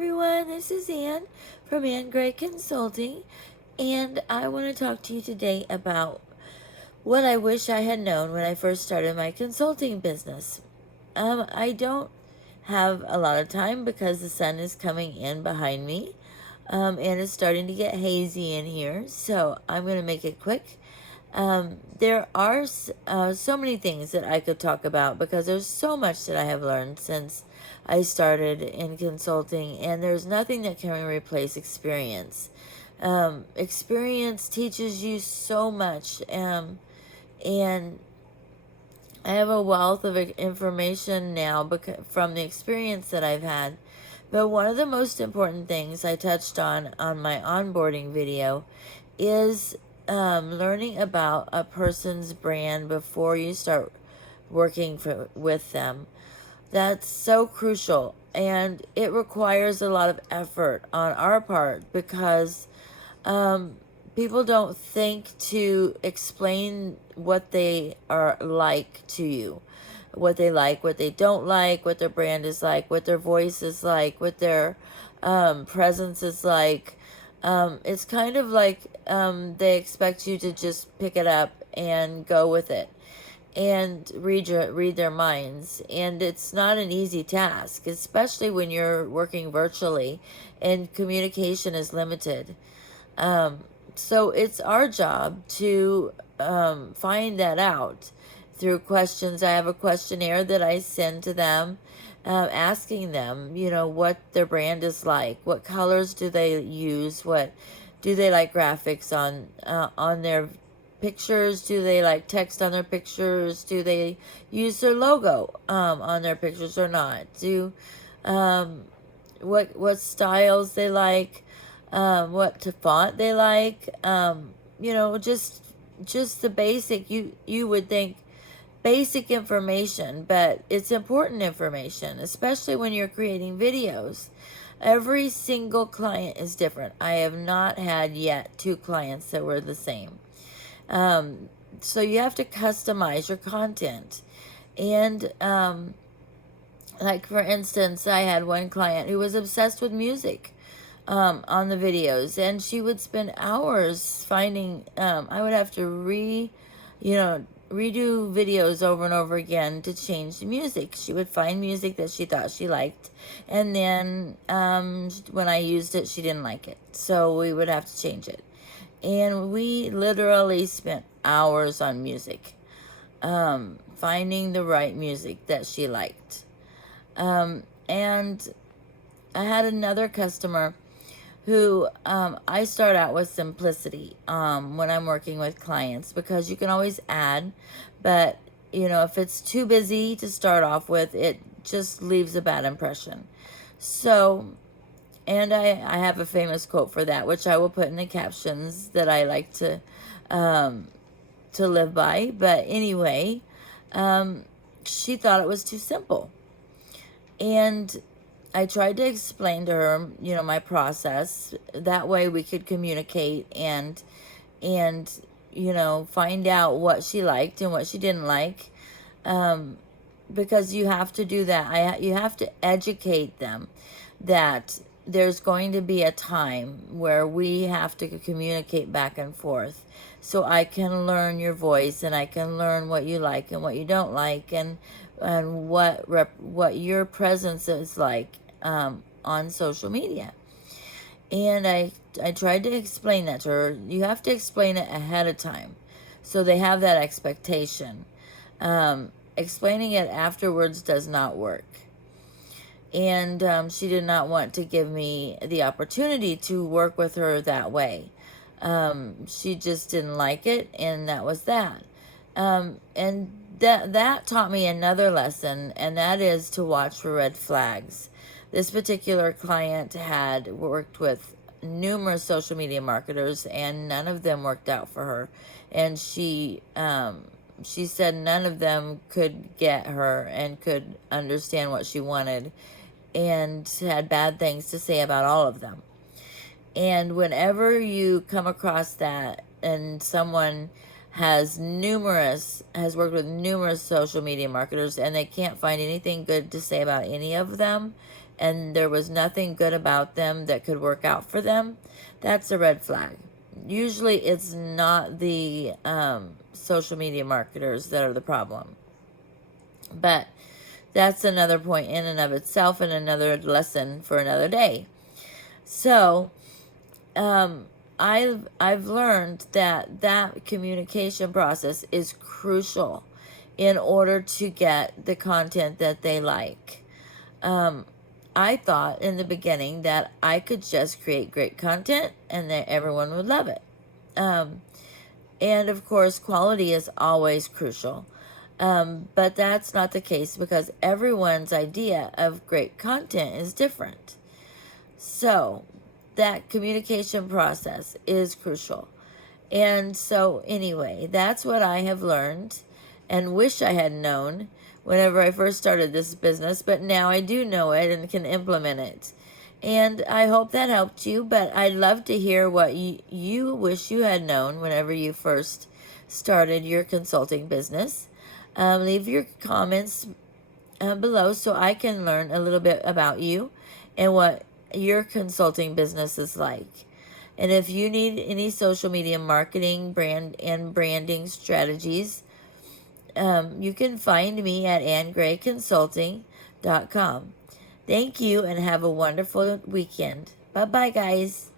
everyone, this is Ann from Ann Gray Consulting, and I want to talk to you today about what I wish I had known when I first started my consulting business. I don't have a lot of time because the sun is coming in behind me, and it's starting to get hazy in here, so I'm going to make it quick. There are so many things that I could talk about because there's so much that I have learned since I started in consulting, and there's nothing that can replace experience. Experience teaches you so much, and I have a wealth of information now from the experience that I've had. But one of the most important things I touched on my onboarding video is learning about a person's brand before you start working with them. That's so crucial, and it requires a lot of effort on our part because people don't think to explain what they are like to you, what they like, what they don't like, what their brand is like, what their voice is like, what their presence is like. It's kind of like they expect you to just pick it up and go with it and read their minds, and it's not an easy task, especially when you're working virtually and communication is limited. So it's our job to find that out through questions. I have a questionnaire that I send to them, asking them, what their brand is like, what colors do they use, what do they like graphics on their pictures, do they like text on their pictures, do they use their logo on their pictures or not, what styles they like, what to font they like, just the basic, you would think basic information, but it's important information, especially when you're creating videos. Every single client is different. I have not had yet 2 clients that were the same. So you have to customize your content. And like for instance, I had one client who was obsessed with music on the videos, and she would spend hours finding. I would have to redo videos over and over again to change the music. She would find music that she thought she liked, and then when I used it, she didn't like it, so we would have to change it. And we literally spent hours on music, finding the right music that she liked. And I had another customer who I start out with simplicity when I'm working with clients, because you can always add, but if it's too busy to start off with, it just leaves a bad impression. So, and I have a famous quote for that, which I will put in the captions, that I like to live by. But anyway, she thought it was too simple. And I tried to explain to her, my process. That way we could communicate and find out what she liked and what she didn't like. Because you have to do that. You have to educate them that there's going to be a time where we have to communicate back and forth, so I can learn your voice, and I can learn what you like and what you don't like, and what your presence is like on social media. And I tried to explain that to her. You have to explain it ahead of time, so they have that expectation. Explaining it afterwards does not work. And she did not want to give me the opportunity to work with her that way. She just didn't like it, and that was that. And that taught me another lesson, and that is to watch for red flags. This particular client had worked with numerous social media marketers, and none of them worked out for her. And she said none of them could get her and could understand what she wanted, and had bad things to say about all of them. And whenever you come across that, and someone has worked with numerous social media marketers, and they can't find anything good to say about any of them, and there was nothing good about them that could work out for them, that's a red flag. Usually it's not the social media marketers that are the problem. But that's another point in and of itself, and another lesson for another day. So, I've learned that communication process is crucial in order to get the content that they like. I thought in the beginning that I could just create great content and that everyone would love it. And of course, quality is always crucial. But that's not the case because everyone's idea of great content is different. So, that communication process is crucial. And so, anyway, that's what I have learned and wish I had known whenever I first started this business, but now I do know it and can implement it. And I hope that helped you, but I'd love to hear what you wish you had known whenever you first started your consulting business. Leave your comments below so I can learn a little bit about you and what your consulting business is like. And if you need any social media marketing, branding strategies, you can find me at AnnGrayConsulting.com. Thank you and have a wonderful weekend. Bye bye, guys.